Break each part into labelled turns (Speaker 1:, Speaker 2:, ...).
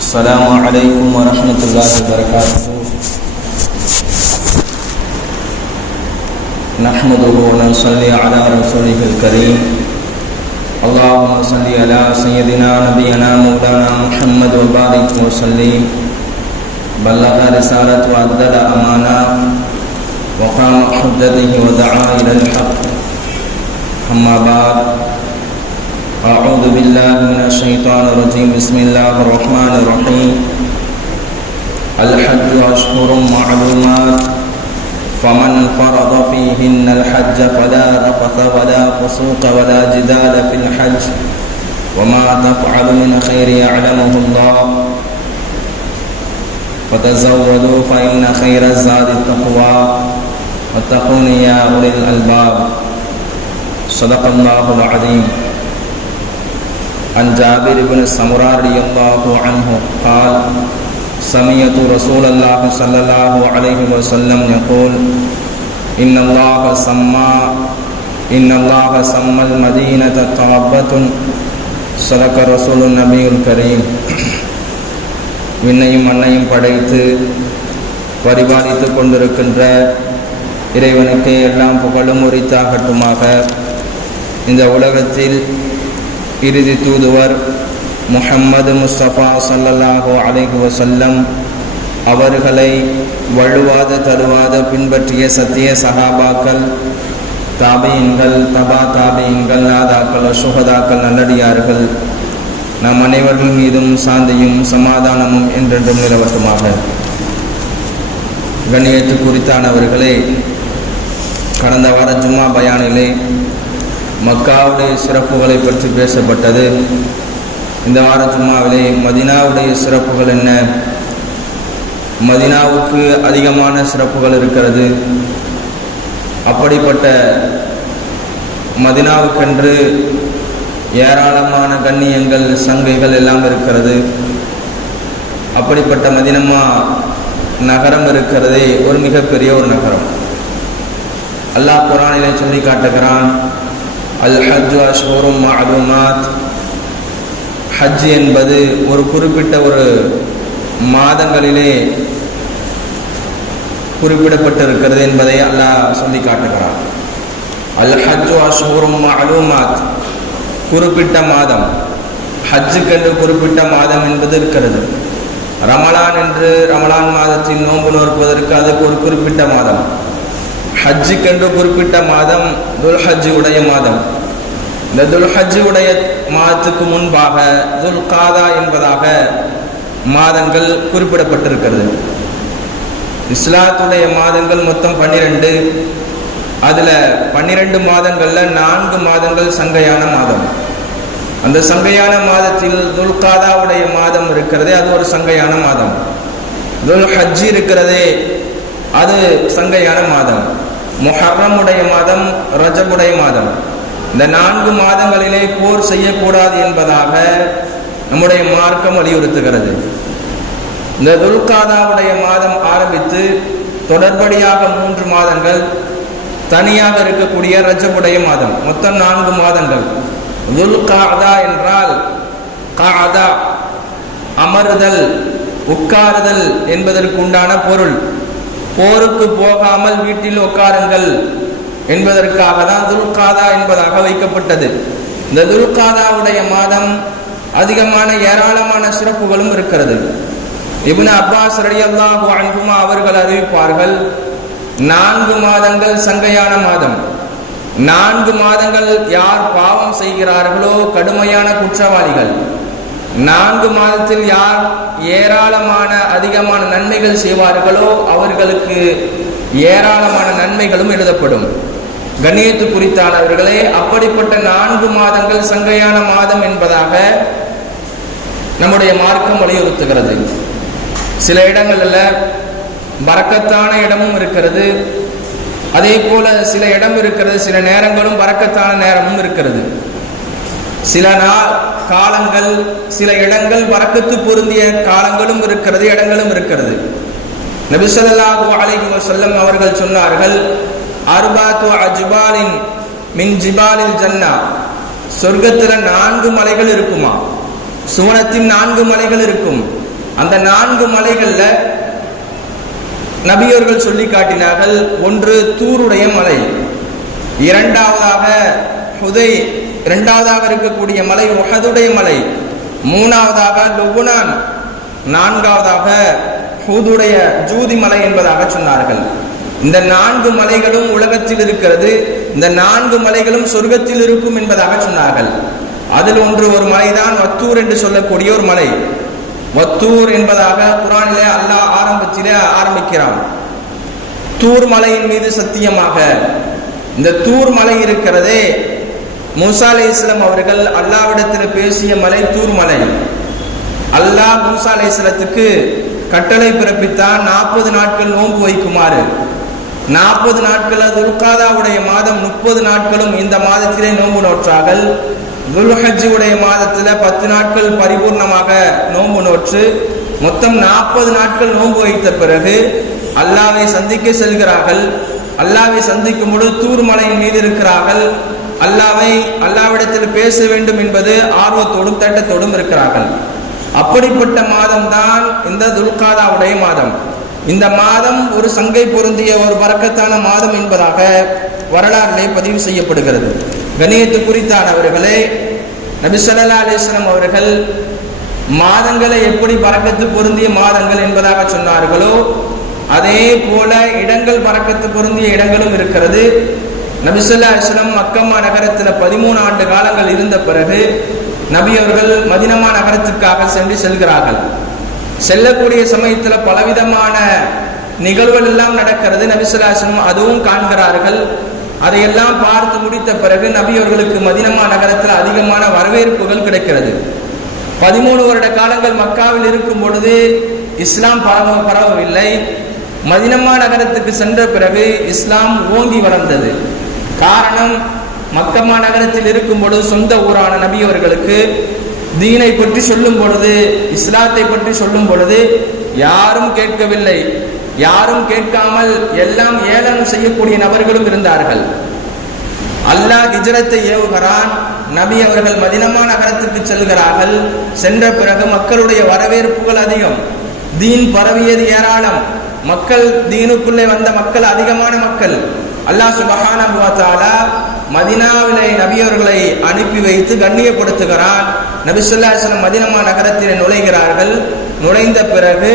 Speaker 1: السلام عليكم ورحمة الله وبركاته. نحمده ونصلي على رسوله الكريم. اللهم صل على سيدنا نبينا مولانا محمد وبارك وسلم. بلغ رسالة وأدى الأمانة وقام حجته ودعا إلى الحق. أما بعد أعوذ بالله من الشيطان الرجيم. بسم الله الرحمن الرحيم. الحج أشهر معلومات. فمن فرض فيهن الحج فلا رفث ولا فسوق ولا جدال في الحج. وما تفعل من خير يعلمه الله. فتزودوا فإن خير الزاد التقوى. واتقون يا أولي الألباب. صدق الله العظيم. عن جابر بن سمرة رضي الله عنه قال سمعت رسول الله صلى الله عليه وسلم يقول إن الله سمى إن الله سمى المدينة طابة صدق رسول النبي الكريم விண்ணையும் மண்ணையும் படைத்து பரிபாலித்து கொண்டிருக்கின்ற இறைவனுக்கே எல்லாம் புகழும் உரித்தாகட்டுமாக இந்த உலகத்தில் இறுதி தூதுவர் முஹம்மது முஸ்தபா சல்லல்லாஹு அலைஹு வசல்லம் அவர்களை வழுவாத தருவாத பின்பற்றிய சத்திய சகாபாக்கள் தாபியங்கள் தபா தாபியங்கள் நாதாக்கள் சுகதாக்கள் நல்லடியார்கள் நம் அனைவர்கள் மீதும் சாந்தியும் சமாதானமும் என்றென்றும் நிலவட்டுமாக. கண்ணியத்து குறித்தானவர்களே கடந்த வார ஜும்மா பயானிலே மக்காவுடைய சிறப்புகளை பற்றி பேசப்பட்டது. இந்த வார ஜும்மாவிலே மதினாவுடைய சிறப்புகள் என்ன? மதினாவுக்கு அதிகமான சிறப்புகள் இருக்கிறது. அப்படிப்பட்ட மதினாவுக்கென்று ஏராளமான கண்ணியங்கள் சங்கைகள் எல்லாம் இருக்கிறது. அப்படிப்பட்ட மதினமா நகரம் இருக்கிறதே ஒரு மிகப்பெரிய ஒரு நகரம். அல்லாஹ் குரானிலே சொல்லி காட்டுகிறான் அல்ஹஜ் அஷ்ஹூரும் மஅலூமாத். ஹஜ் என்பது ஒரு குறிப்பிட்ட ஒரு மாதங்களிலே குறிப்பிடப்பட்டிருக்கிறது என்பதை அல்லாஹ் சொல்லி காட்டுகிறான். அல்ஹஜ் அஷ்ஹூரும் குறிப்பிட்ட மாதம். ஹஜ்ஜுக்கென்று குறிப்பிட்ட மாதம் என்பது இருக்கிறது. ரமலான் என்று ரமலான் மாதத்தில் நோன்பு நோற்பதற்கு அதுக்கு ஒரு குறிப்பிட்ட மாதம். ஹஜ்ஜுக்கென்று குறிப்பிட்ட மாதம் துல் ஹஜ்ஜு உடைய மாதம். இந்த துல் ஹஜ்ஜு உடைய மாதத்துக்கு முன்பாக துல் காதா என்பதாக மாதங்கள் குறிப்பிடப்பட்டிருக்கிறது. இஸ்லாத்துடைய மாதங்கள் மொத்தம் பன்னிரெண்டு. அதில் பன்னிரெண்டு மாதங்களில் நான்கு மாதங்கள் சங்கையான மாதம். அந்த சங்கையான மாதத்தில் துல்காதாவுடைய மாதம் இருக்கிறதே அது ஒரு சங்கையான மாதம். துல் ஹஜ்ஜி இருக்கிறதே அது சங்கையான மாதம். முஹர்ரமுடைய மாதம் ரஜபுடைய மாதம். இந்த நான்கு மாதங்களிலே போர் செய்யக்கூடாது என்பதாக நம்முடைய மார்க்கம் வலியுறுத்துகிறது. இந்த துல்காதாவுடைய மாதம் ஆரம்பித்து தொடர்படியாக மூன்று மாதங்கள் தனியாக இருக்கக்கூடிய ரஜபுடைய மாதம். மொத்தம் நான்கு மாதங்கள். துல் காதா என்றால் காதா அமருதல் உட்காருதல் என்பதற்கு உண்டான பொருள். போருக்கு போகாமல் வீட்டில் உட்காருங்கள் என்பதற்காக தான் துல்காதா என்பதாக வைக்கப்பட்டது. இந்த துல்காதாவுடைய மாதம் அதிகமான ஏராளமான சிறப்புகளும் இருக்கிறது. இபின் அப்பாஸ் ரலியல்லாஹு அன்புமா அவர்கள் அறிவிப்பார்கள் நான்கு மாதங்கள் சங்கையான மாதம். நான்கு மாதங்கள் யார் பாவம் செய்கிறார்களோ கடுமையான குற்றவாளிகள். நான்கு மாதத்தில் யார் ஏராளமான அதிகமான நன்மைகள் செய்வார்களோ அவர்களுக்கு ஏராளமான நன்மைகளும் எழுதப்படும். கண்ணியத்து குறித்தானவர்களே அப்படிப்பட்ட நான்கு மாதங்கள் சங்கையான மாதம் என்பதாக நம்முடைய மார்க்கம் வலியுறுத்துகிறது. சில இடங்களில் பறக்கத்தான இடமும் இருக்கிறது. அதே போல சில இடம் இருக்கிறது சில நேரங்களும் பறக்கத்தான நேரமும் இருக்கிறது. சில நாள் காலங்கள் சில இடங்கள் வரக்கத்து பொருந்திய காலங்களும் இருக்கிறது இடங்களும் இருக்கிறது. நபிசல்லாஹு அலைஹி வஸல்லம் அவர்கள் சொன்னார்கள் அர்பாத்து அஜ்பாலின் மின் ஜிபாலில் ஜன்னா. சொர்க்கத்துல நான்கு மலைகள் இருக்குமா? சுவனத்தின் நான்கு மலைகள் இருக்கும். அந்த நான்கு மலைகள்ல நபியர்கள் சொல்லி காட்டினார்கள் ஒன்று தூருடைய மலை இரண்டாவதாக ஹுதை இரண்டாவதாக இருக்கக்கூடிய மலை உஹதுடைய மலை மூணாவதாக லுகுனான் நான்காவதாக ஹூதுடைய ஜூதி மலை என்பதாக சொன்னார்கள். இந்த நான்கு மலைகளும் உலகத்தில் இருக்கிறது இந்த நான்கு மலைகளும் சொர்க்கத்தில் இருக்கும் என்பதாக சொன்னார்கள். அதில் ஒன்று ஒரு மலைதான் வத்தூர் என்று சொல்லக்கூடிய ஒரு மலை. வத்தூர் என்பதாக குரானிலே அல்லாஹ் ஆரம்பத்திலே ஆரம்பிக்கிறான். தூர் மலையின் மீது சத்தியமாக இந்த தூர் மலை இருக்கிறதே மூசா அலை இஸ்லாம் அவர்கள் அல்லாவிடத்தில் பேசிய மலை தூர் மலை. அல்லாஹ் மூசா அலை இஸ்லத்துக்கு கட்டளை பிறப்பித்தான் நாற்பது நாட்கள் நோன்பு வைக்குமாறு. நாற்பது நாட்கள் துல்காதாவுடைய மாதம் முப்பது நாட்களும் இந்த மாதத்திலே நோன்பு நோற்றார்கள். துல்ஹஜ் உடைய பத்து நாட்கள் பரிபூர்ணமாக நோன்பு நோற்று மொத்தம் நாற்பது நாட்கள் நோன்பு வைத்த பிறகு அல்லாவை சந்திக்க செல்கிறார்கள். அல்லாவை சந்திக்கும் பொழுது தூர் மலையின் மீது இருக்கிறார்கள். அல்லாவை அல்லாவிடத்தில் பேச வேண்டும் என்பது ஆர்வத்தோடும் தட்டத்தோடும் இருக்கிறார்கள். அப்படிப்பட்ட மாதம் தான் இந்த துல்காதாவுடைய மாதம். இந்த மாதம் ஒரு சங்கை பொருந்திய ஒரு வரக்கத்தான மாதம் என்பதாக வரலாறிலே பதிவு செய்யப்படுகிறது. கணியத்து குறித்தானவர்களே அவர்களே ஸல்லல்லாஹு அவர்கள் மாதங்களை எப்படி பறக்கத்து பொருந்திய மாதங்கள் என்பதாக சொன்னார்களோ அதே போல இடங்கள் பறக்கத்து பொருந்திய இடங்களும் இருக்கிறது. நபிசுல்லா அலிஸ்லம் மக்கம்மா நகரத்தில் பதிமூணு ஆண்டு காலங்கள் இருந்த பிறகு நபி அவர்கள் மதினமா நகரத்துக்காக சென்று செல்கிறார்கள். செல்லக்கூடிய சமயத்தில் பலவிதமான நிகழ்வுகள் எல்லாம் நடக்கிறது. நபிசுல்லாஸ்லம் அதுவும் காண்கிறார்கள். அதையெல்லாம் பார்த்து முடித்த பிறகு நபி அவர்களுக்கு மதினமா நகரத்தில் அதிகமான வரவேற்புகள் கிடைக்கிறது. பதிமூணு வருட காலங்கள் மக்காவில் இருக்கும் பொழுது இஸ்லாம் பரவ பரவவில்லை. மதினமா நகரத்துக்கு சென்ற பிறகு இஸ்லாம் ஓங்கி வளர்ந்தது. காரணம் மக்கம்மா நகரத்தில் இருக்கும் பொழுது சொந்த ஊரான நபி அவர்களுக்கு தீனை பற்றி சொல்லும் பொழுது இஸ்லாத்தை பற்றி சொல்லும் பொழுது யாரும் கேட்கவில்லை. யாரும் கேட்காமல் எல்லாம் ஏளனம் செய்யக்கூடிய நபர்களும் இருந்தார்கள். அல்லாஹ் கிஜரத்தை ஏவுகிறான். நபி அவர்கள் மதினமா நகரத்துக்கு செல்கிறார்கள். சென்ற பிறகு மக்களுடைய வரவேற்புகள் அதிகம். தீன் பரவியது ஏராளம். மக்கள் தீனுக்குள்ளே வந்த மக்கள் அதிகமான மக்கள். அல்லாஹ் சுபஹானஹு மதினாவிலே நபி அவர்களை அனுப்பி வைத்து கண்ணியப்படுத்துகிறான். நபி ஸல்லல்லாஹு மதினமா நகரத்திலே நுழைகிறார்கள். நுழைந்த பிறகு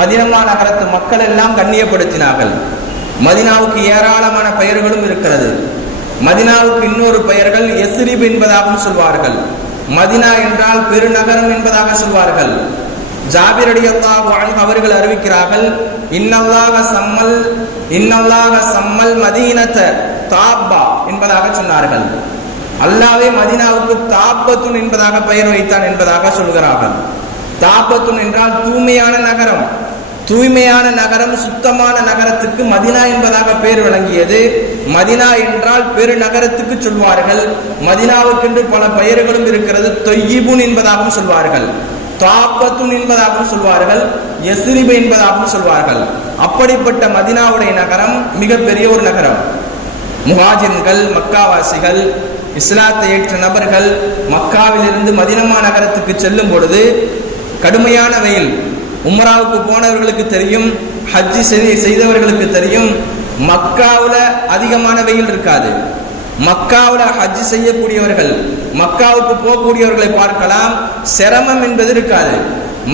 Speaker 1: மதினமா நகரத்து மக்கள் எல்லாம் கண்ணியப்படுத்தினார்கள். மதினாவுக்கு ஏராளமான பெயர்களும் இருக்கிறது. மதினாவுக்கு இன்னொரு பெயர்கள் எஸ்ரிப் என்பதாகவும் சொல்வார்கள். மதினா என்றால் பெருநகரம் என்பதாக சொல்வார்கள். ஜாபிர் அடியல்லாஹு அவர்கள் அறிவிக்கிறார்கள் இன்னல்லாக சம்மல் இன்னல்லாஹ சம்மல் மதீனத்தை தாப்பா என்பதாக சொன்னார்கள். அல்லாவே மதீனாவுக்கு தாப்பத்துன் என்பதாக பெயர் வைத்தான் என்பதாக சொல்கிறார்கள். தாப்பத்துன் என்றால் தூய்மையான நகரம். தூய்மையான நகரம் சுத்தமான நகரத்துக்கு மதினா என்பதாக பெயர் விளங்கியது மதினா என்றால் பெருநகரத்துக்கு சொல்வார்கள். மதினாவுக்கென்று பல பெயர்களும் இருக்கிறது. தொய்யிபுன் என்பதாகவும் சொல்வார்கள். தாப்பத்துன் என்பதாகவும் சொல்வார்கள் எஸ்ரிபு என்பதாகவும் சொல்வார்கள். அப்படிப்பட்ட மதினாவுடைய நகரம் மிகப்பெரிய ஒரு நகரம். முஹாஜின்கள் மக்காவாசிகள் இஸ்லாத்தை ஏற்ற நபர்கள் மக்காவிலிருந்து மதினமா நகரத்துக்கு செல்லும் பொழுது கடுமையான வெயில் உம்ராவுக்கு போனவர்களுக்கு தெரியும் ஹஜ்ஜி செய்தி- செய்தவர்களுக்கு தெரியும் மக்காவுல அதிகமான வெயில் இருக்காது. மக்காவில் ஹஜ் செய்யக்கூடியவர்கள் மக்காவுக்கு போகக்கூடியவர்களை பார்க்கலாம். சிரமம் என்பது இருக்காது.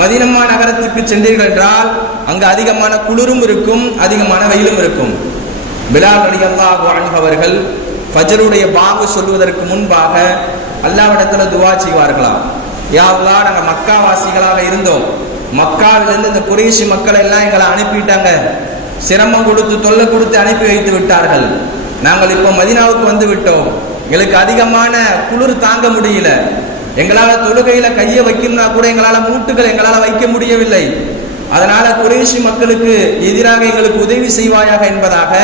Speaker 1: மதினம்மா நகரத்துக்கு சென்றீர்கள் என்றால் அங்கு அதிகமான குளிரும் இருக்கும் அதிகமான வெயிலும் இருக்கும். பிலால் அலி அல்லாஹ் அவர்கள் ஃபஜருடைய பாங்கு சொல்வதற்கு முன்பாக அல்லாவிடத்தில் துவா செய்வார்களாம் யா நாங்கள் மக்காவாசிகளாக இருந்தோம். மக்காவிலிருந்து இந்த குறைசி மக்களை எல்லாம் எங்களை அனுப்பிட்டாங்க. சிரமம் கொடுத்து தொல்லை கொடுத்து அனுப்பி வைத்து விட்டார்கள். நாங்கள் இப்போ மதினாவுக்கு வந்து விட்டோம். எங்களுக்கு அதிகமான குளிர் தாங்க முடியல. எங்களால் தொழுகையில் கையை வைக்கணும்னா கூட எங்களால் மூட்டுகள் எங்களால் வைக்க முடியவில்லை. அதனால குறைஷி மக்களுக்கு எதிராக எங்களுக்கு உதவி செய்வாயாக என்பதாக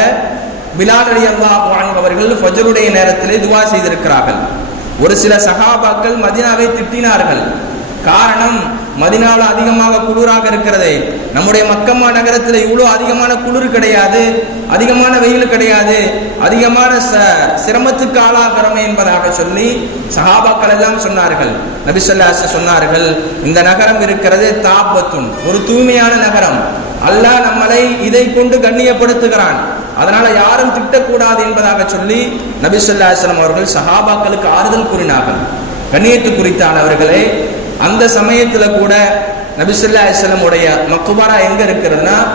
Speaker 1: பிலால் அலி அல்லாஹ் அவர்கள் ஃபஜருடைய நேரத்திலே துவா செய்திருக்கிறார்கள். ஒரு சில சகாபாக்கள் மதினாவை திட்டினார்கள். காரணம் மதினாவில் அதிகமாக குளிராக இருக்கிறது. நம்முடைய மக்கம்மா நகரத்தில் இவ்வளோ அதிகமான குளிர் கிடையாது. அதிகமான வெயில் கிடையாது. அதிகமான ச- சிரமத்துக்கு ஆளாகிறோமே என்பதாக சொல்லி சஹாபாக்கள் எல்லாம் சொன்னார்கள். நபிசல்லாச சொன்னார்கள் இந்த நகரம் இருக்கிறது தாபத்துன் ஒரு தூய்மையான நகரம். அல்லாஹ் நம்மளை இதை கொண்டு கண்ணியப்படுத்துகிறான். அதனால யாரும் திட்டக்கூடாது என்பதாக சொல்லி நபிசல்லாஸ்லம் அவர்கள் சஹாபாக்களுக்கு ஆறுதல் கூறினார்கள். கண்ணியத்து குறித்தானவர்களே அந்த சமயத்துல கூட நபிசல்லா அலிஸ்லம் உடைய மக்குபாரா எங்க இருக்கிறதுனா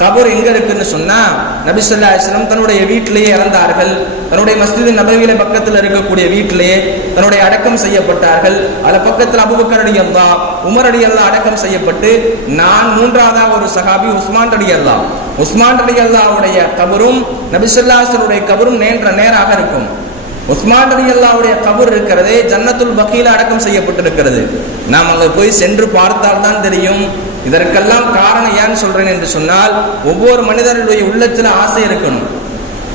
Speaker 1: கபர் எங்க இருக்குன்னு சொன்னா நபிசல்லா அலிஸ்லம் தன்னுடைய வீட்டிலேயே இறந்தார்கள். தன்னுடைய மஸ்ஜித் நபவியில பக்கத்துல இருக்கக்கூடிய வீட்டிலேயே தன்னுடைய அடக்கம் செய்யப்பட்டார்கள். அதில் பக்கத்துல அபுபக்கர் அல்லா உமர் அல்லா அடக்கம் செய்யப்பட்டு நான் மூன்றாவதாக ஒரு சஹாபி உஸ்மான் அடி அல்லா உஸ்மான் அடி அல்லாவுடைய கபரும் நபிசல்லாசனுடைய கபரும் நேன்ற நேராக இருக்கும். உஸ்மான் அலி அல்லாவுடைய கபர் இருக்கிறதே ஜன்னத்துல் பக்கீல அடக்கம் செய்யப்பட்டிருக்கிறது. நாம் அங்க போய் சென்று பார்த்தால் தான் தெரியும் இதற்கெல்லாம் காரணம் ஏன்னு சொல்றேன் என்று சொன்னால் ஒவ்வொரு மனிதனுடைய உள்ளத்துல ஆசை இருக்கணும்.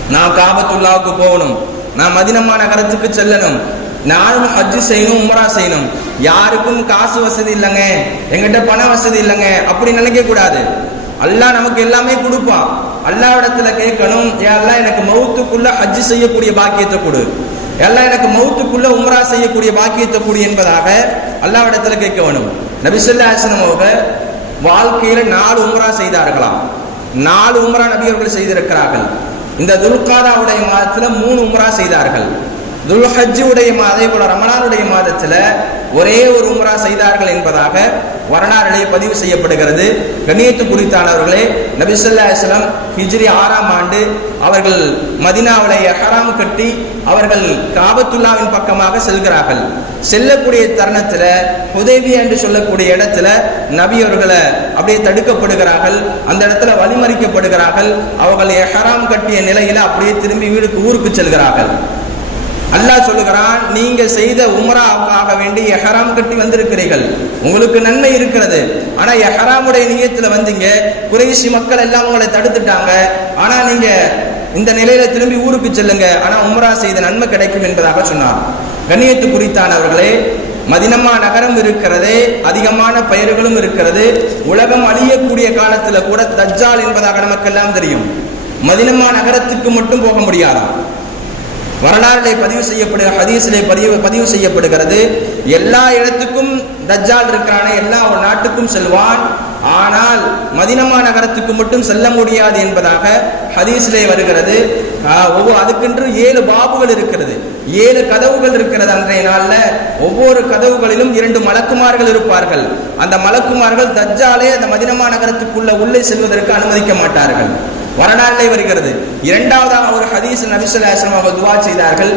Speaker 1: நான் காபத்துல்லாவுக்கு போகணும். நான் மதினமா நகரத்துக்கு செல்லணும். நானும் ஹஜ்ஜு செய்யணும் உமரா செய்யணும். யாருக்கும் காசு வசதி இல்லைங்க. எங்கிட்ட பண வசதி இல்லைங்க. அப்படி நினைக்க கூடாது. அல்லாஹ் நமக்கு எல்லாமே கொடுப்பான். அல்லாஹ்விடத்துல கேட்கணும் எல்லாம் எனக்கு மௌத்துக்குள்ள ஹஜ்ஜு செய்யக்கூடிய பாக்கியத்தை கொடு. எல்லாம் எனக்கு மௌத்துக்குள்ள உம்ரா செய்யக்கூடிய பாக்கியத்தை கொடு என்பதாக அல்லாஹ்விடத்துல கேட்க வேணும். நபிசல்லா ஹசனம் அவங்க வாழ்க்கையில நாலு உம்ரா செய்தார்களாம். நாலு உம்ரா நபி அவர்கள் செய்திருக்கிறார்கள். இந்த துல்காதாவுடைய மாதத்துல மூணு உம்ரா செய்தார்கள். துல்ஹஜ்ஜுடைய உடைய அதே போல ரமணானுடைய மாதத்துல ஒரே ஒரு உம்ரா செய்தார்கள் என்பதாக வரலாறுகளே பதிவு செய்யப்படுகிறது. கண்ணியத்து குறித்தானவர்களே நபிசல்லா இஸ்லாம் ஹிஜ்ரி ஆறாம் ஆண்டு அவர்கள் மதினாவுடைய ஹராம் கட்டி அவர்கள் காபத்துல்லாவின் பக்கமாக செல்கிறார்கள். செல்லக்கூடிய தருணத்துல உதவி என்று சொல்லக்கூடிய இடத்துல நபி அவர்களை அப்படியே தடுக்கப்படுகிறார்கள். அந்த இடத்துல வழிமறிக்கப்படுகிறார்கள். அவர்கள் ஹராம் கட்டிய நிலையில அப்படியே திரும்பி வீடுக்கு ஊருக்கு செல்கிறார்கள். அல்லாஹ் சொல்லுகிறான் நீங்க செய்த உம்ராவுக்காக வேண்டி எஹராம் கட்டி வந்திருக்கிறீர்கள். உங்களுக்கு நன்மை இருக்கிறது. ஆனா எஹராமுடைய நியத்துல வந்தீங்க. குறைசி மக்கள் எல்லாம் உங்களை தடுத்துட்டாங்க. ஆனா நீங்க இந்த நிலையில திரும்பி ஊருக்கு செல்லுங்க. ஆனா உம்ரா செய்த நன்மை கிடைக்கும் என்பதாக சொன்னார். கண்ணியத்து குறித்தானவர்களே மதினமா நகரம் இருக்கிறதே அதிகமான பெயர்களும் இருக்கிறது. உலகம் அழியக்கூடிய காலத்துல கூட தஜ்ஜால் என்பதாக நமக்கெல்லாம் தெரியும். மதினமா நகரத்துக்கு மட்டும் போக முடியாதாம் வரலாறிலே பதிவு செய்யப்படுகிற ஹதீஸிலே பதிவு பதிவு செய்யப்படுகிறது. எல்லா இடத்துக்கும் தஜ்ஜால் இருக்கிறானே எல்லா ஒரு நாட்டுக்கும் செல்வான். ஆனால் மதினமா நகரத்துக்கு மட்டும் செல்ல முடியாது என்பதாக ஹதீஸிலே வருகிறது. ஒவ்வொரு அதுக்கென்று ஏழு பாபுகள் இருக்கிறது. ஏழு கதவுகள் இருக்கிறது அன்றைய நாளில். ஒவ்வொரு கதவுகளிலும் இரண்டு மலக்குமார்கள் இருப்பார்கள். அந்த மலக்குமார்கள் தஜ்ஜாலே அந்த மதினமா நகரத்துக்குள்ள உள்ளே செல்வதற்கு அனுமதிக்க மாட்டார்கள். வரலாறுலே வருகிறது. இரண்டாவதாக ஒரு ஹதீஸ் நபிசுல்லாஸ்லம் அவர்கள் துவா செய்தார்கள்.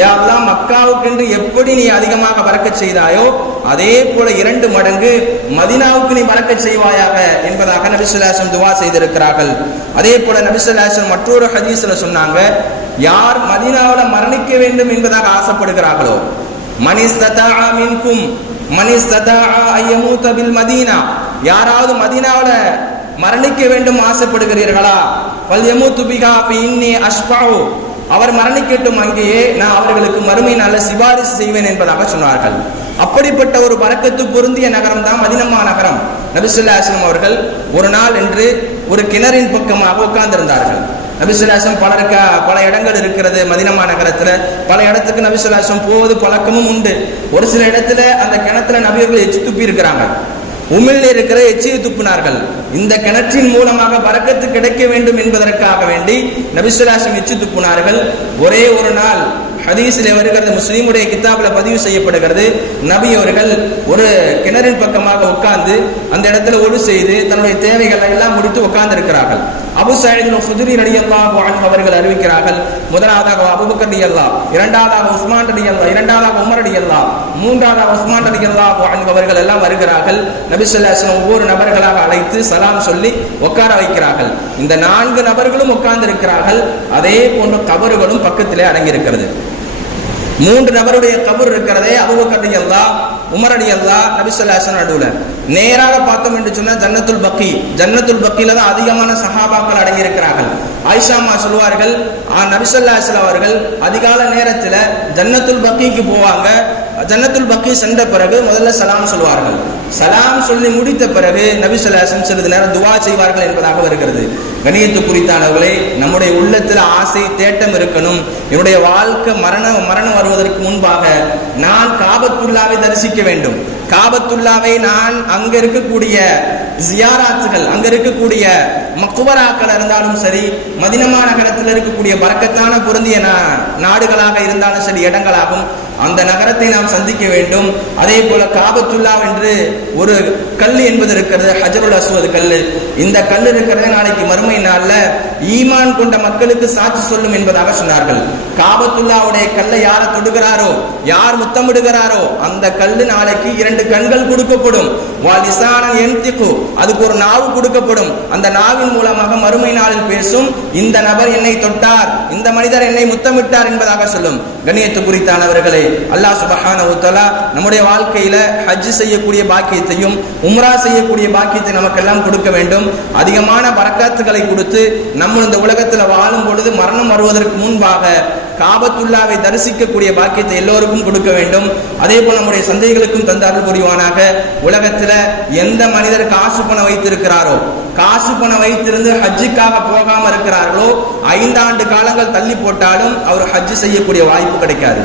Speaker 1: யாவெல்லாம் மக்காவுக்கென்று எப்படி நீ அதிகமாக பறக்க செய்தாயோ அதே போல இரண்டு மடங்கு மதினாவுக்கு நீ பறக்க செய்வாயாக என்பதாக நபிசுல்லாஸ்லம் துவா செய்திருக்கிறார்கள். அதே போல நபிசுல்லாஸ்லம் மற்றொரு ஹதீஸ்ல சொன்னாங்க யார் மதினாவில் மரணிக்க வேண்டும் என்பதாக ஆசைப்படுகிறார்களோ மனிஸ்ததா மின்கும் மனிஸ்ததா ஐயமூத பில் மதீனா யாராவது மதீனாவில் மரணிக்க வேண்டும் ஆசைப்படுகிறீர்களா? பல்யமு துபிகா இன்னி அஷ்பாவு அவர் மரணிக்கட்டும் அங்கேயே நான் அவர்களுக்கு மறுமை நல்ல சிபாரிசு செய்வேன் என்பதாக சொன்னார்கள். அப்படிப்பட்ட ஒரு பறக்கத்து பொருந்திய நகரம் தான் மதினமா நகரம். நபிசுல்லாஸ்லம் அவர்கள் ஒரு நாள் என்று ஒரு கிணறின் பக்கமாக உட்கார்ந்திருந்தார்கள். நபிசுல்லாசம் இருக்க பல இடங்கள் இருக்கிறது மதினமா நகரத்துல. பல இடத்துக்கு நபிசுல்லாசம் போவது பழக்கமும் உண்டு. ஒரு சில இடத்துல அந்த கிணத்துல நபியர்கள் எச்சு துப்பி இருக்கிறாங்க. உமிழ்நீர் இருக்கிற எச்சியை துப்பினார்கள். இந்த கிணற்றின் மூலமாக பறக்கத்து கிடைக்க வேண்டும் என்பதற்காக வேண்டி நபிசுலாசம் எச்சு துப்பினார்கள். ஒரே ஒரு நாள் ஹதீஸில் வருகிறது முஸ்லீமுடைய கித்தாப்ல பதிவு செய்யப்படுகிறது. நபி அவர்கள் ஒரு கிணறின் பக்கமாக உட்கார்ந்து அந்த இடத்துல ஒடு செய்து தன்னுடைய தேவைகளை எல்லாம் முடித்து உட்கார்ந்து இருக்கிறார்கள் அபு சயீத் சுதுரி ரலியல்லாஹு அன்ஹு அவர்கள் அறிவிக்கிறார்கள் முதலாவதாக அபூபக்கர் அல்லா இரண்டாவதாக உஸ்மான் ரலியல்லாஹ் இரண்டாவதாக உமர் அல்லா மூன்றாவதாக உஸ்மான் ரலியல்லாஹு அன்ஹு அவர்கள் எல்லாம் வருகிறார்கள். நபி ஒவ்வொரு நபர்களாக அழைத்து சலாம் சொல்லி உட்கார வைக்கிறார்கள். இந்த நான்கு நபர்களும் உட்கார்ந்து இருக்கிறார்கள் அதே போன்ற கபறுகளும் பக்கத்திலே அடங்கியிருக்கிறது. மூன்று நபருடைய கபர் இருக்கிறதே அபுபக்கர் அல்லா உமர் ரலியல்லாஹ் நபி ஸல்லல்லாஹு நேராக பார்த்தோம் என்று சொன்னால் ஜன்னத்துல் பக்கி ஜன்னத்துல் பக்கியில தான் அதிகமான சஹாபாக்கள் அடங்கியிருக்கிறார்கள். ஆயிஷாமா சொல்வார்கள் ஆ, நபி அவர்கள் அதிகால நேரத்தில் ஜன்னத்துல் பக்கிக்கு போவாங்க ஜன்னத்துல் பக்கி சென்ற பிறகு முதல்ல சலாம் சொல்வார்கள். சலாம் சொல்லி முடித்த பிறகு நபி சொல்லாசன் சிறிது நேரம் துவா செய்வார்கள் என்பதாக வருகிறது. கணியத்து குறித்தானவர்களே நம்முடைய உள்ளத்தில் ஆசை தேட்டம் இருக்கணும். என்னுடைய வாழ்க்கை மரணம் மரணம் வருவதற்கு முன்பாக நான் காபத்துல்லாவை தரிசிக்க வேண்டும். காபத்துல்லாவை நான் அங்க இருக்கக்கூடிய ஜியாராத்துகள் அங்க இருக்கக்கூடிய மக்குபராக்கள் இருந்தாலும் சரி மதினமா நகரத்தில் இருக்கக்கூடிய பறக்கத்தான பொருந்திய நா- நாடுகளாக இருந்தாலும் சரி இடங்களாகும். அந்த நகரத்தை நாம் சந்திக்க வேண்டும். அதே போல காபத்துல்லா என்று ஒரு கல் என்பது இருக்கிறது ஹஜருல் அஸ்வது கல். இந்த கல் இருக்கிறது நாளைக்கு மறுமை நாள்ல ஈமான் கொண்ட மக்களுக்கு சாட்சி சொல்லும் என்பதாக சொன்னார்கள். காபத்துல்லாவுடைய கல்லை யார தொடுகிறாரோ யார் முத்தமிடுகிறாரோ அந்த கல்லு நாளைக்கு இரண்டு கண்கள் கொடுக்கப்படும். அதுக்கு ஒரு நாவு கொடுக்கப்படும். அந்த நாவின் மூலமாக மறுமை நாளில் பேசும் இந்த நபர் என்னை தொட்டார் இந்த மனிதர் என்னை முத்தமிட்டார் என்பதாக சொல்லும். கண்ணியத்து குறித்தானவர்களே அல்லாஹ் சுபஹான நம்முடைய வாழ்க்கையில ஹஜ் செய்யக்கூடிய பாக்கியத்தையும் உம்ரா செய்யக்கூடிய பாக்கியத்தை நமக்கெல்லாம் கொடுக்க வேண்டும். அதிகமான பரக்காத்துகளை கொடுத்து நம்ம இந்த உலகத்துல வாழும் பொழுது மரணம் வருவதற்கு முன்பாக காபத்துல்லாவை தரிசிக்கக்கூடிய பாக்கியத்தை எல்லோருக்கும் கொடுக்க வேண்டும். அதே போல் நம்முடைய சந்தைகளுக்கும் தந்தார்கள் புரிவானாக உலகத்துல எந்த மனிதர் காசு பணம் வைத்திருக்கிறாரோ காசு பணம் வைத்திருந்து ஹஜ்ஜுக்காக போகாம இருக்கிறார்களோ ஐந்தாண்டு காலங்கள் தள்ளி போட்டாலும் அவர் ஹஜ் செய்யக்கூடிய வாய்ப்பு கிடைக்காது.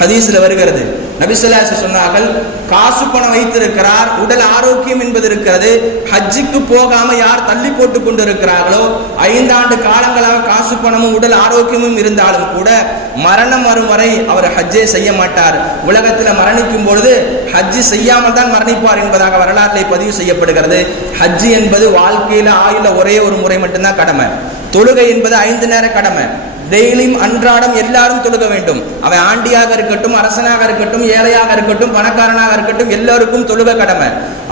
Speaker 1: ஹதீஸ்ல வருகிறது. நபிசுல்லாசு சொன்னார்கள் காசு பணம் வைத்திருக்கிறார் உடல் ஆரோக்கியம் என்பது இருக்கிறது ஹஜ்ஜுக்கு போகாம யார் தள்ளி போட்டு கொண்டு இருக்கிறார்களோ ஐந்தாண்டு காலங்களாக காசு பணமும் உடல் ஆரோக்கியமும் இருந்தாலும் கூட மரணம் வரும் வரை அவர் ஹஜ்ஜே செய்ய மாட்டார். உலகத்தில் மரணிக்கும் பொழுது ஹஜ்ஜி செய்யாமல் தான் மரணிப்பார் என்பதாக வரலாற்றிலே பதிவு செய்யப்படுகிறது. ஹஜ்ஜி என்பது வாழ்க்கையில ஆயுள ஒரே ஒரு முறை மட்டும்தான் கடமை. தொழுகை என்பது ஐந்து நேர கடமை. டெய்லியும் அன்றாடம் எல்லாரும் தொழுக வேண்டும். அவன் ஆண்டியாக இருக்கட்டும் அரசனாக இருக்கட்டும் ஏழையாக இருக்கட்டும் பணக்காரனாக இருக்கட்டும் எல்லோருக்கும் தொழுக கடமை.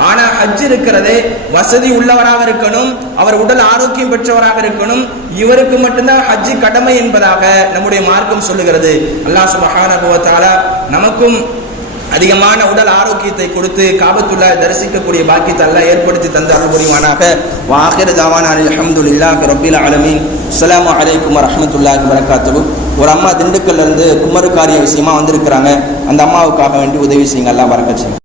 Speaker 1: ஆனா ஹஜ் இருக்கிறதே வசதி உள்ளவராக இருக்கணும் அவர் உடல் ஆரோக்கியம் பெற்றவராக இருக்கணும் இவருக்கு மட்டும்தான் ஹஜ் கடமை என்பதாக நம்முடைய மார்க்கம் சொல்லுகிறது. அல்லாஹ் சுபஹானஹு நமக்கும் அதிகமான உடல் ஆரோக்கியத்தை கொடுத்து காபத்துள்ள தரிசிக்கக்கூடிய பாக்கியத்தை எல்லாம் ஏற்படுத்தி தந்து அனுபவிவானாக வாஹிர் தாவான அல்ஹம்துலில்லாஹி ரப்பில் ஆலமீன். அஸ்ஸலாமு அலைக்கும் வரஹ்மத்துல்லாஹி வரகாத்து ஒரு அம்மா திண்டுக்கல்லேருந்து குமருக்காரிய விஷயமா வந்திருக்கிறாங்க. அந்த அம்மாவுக்காக வேண்டி உதவி செய்யுங்க. எல்லாம் வரக்கச்சு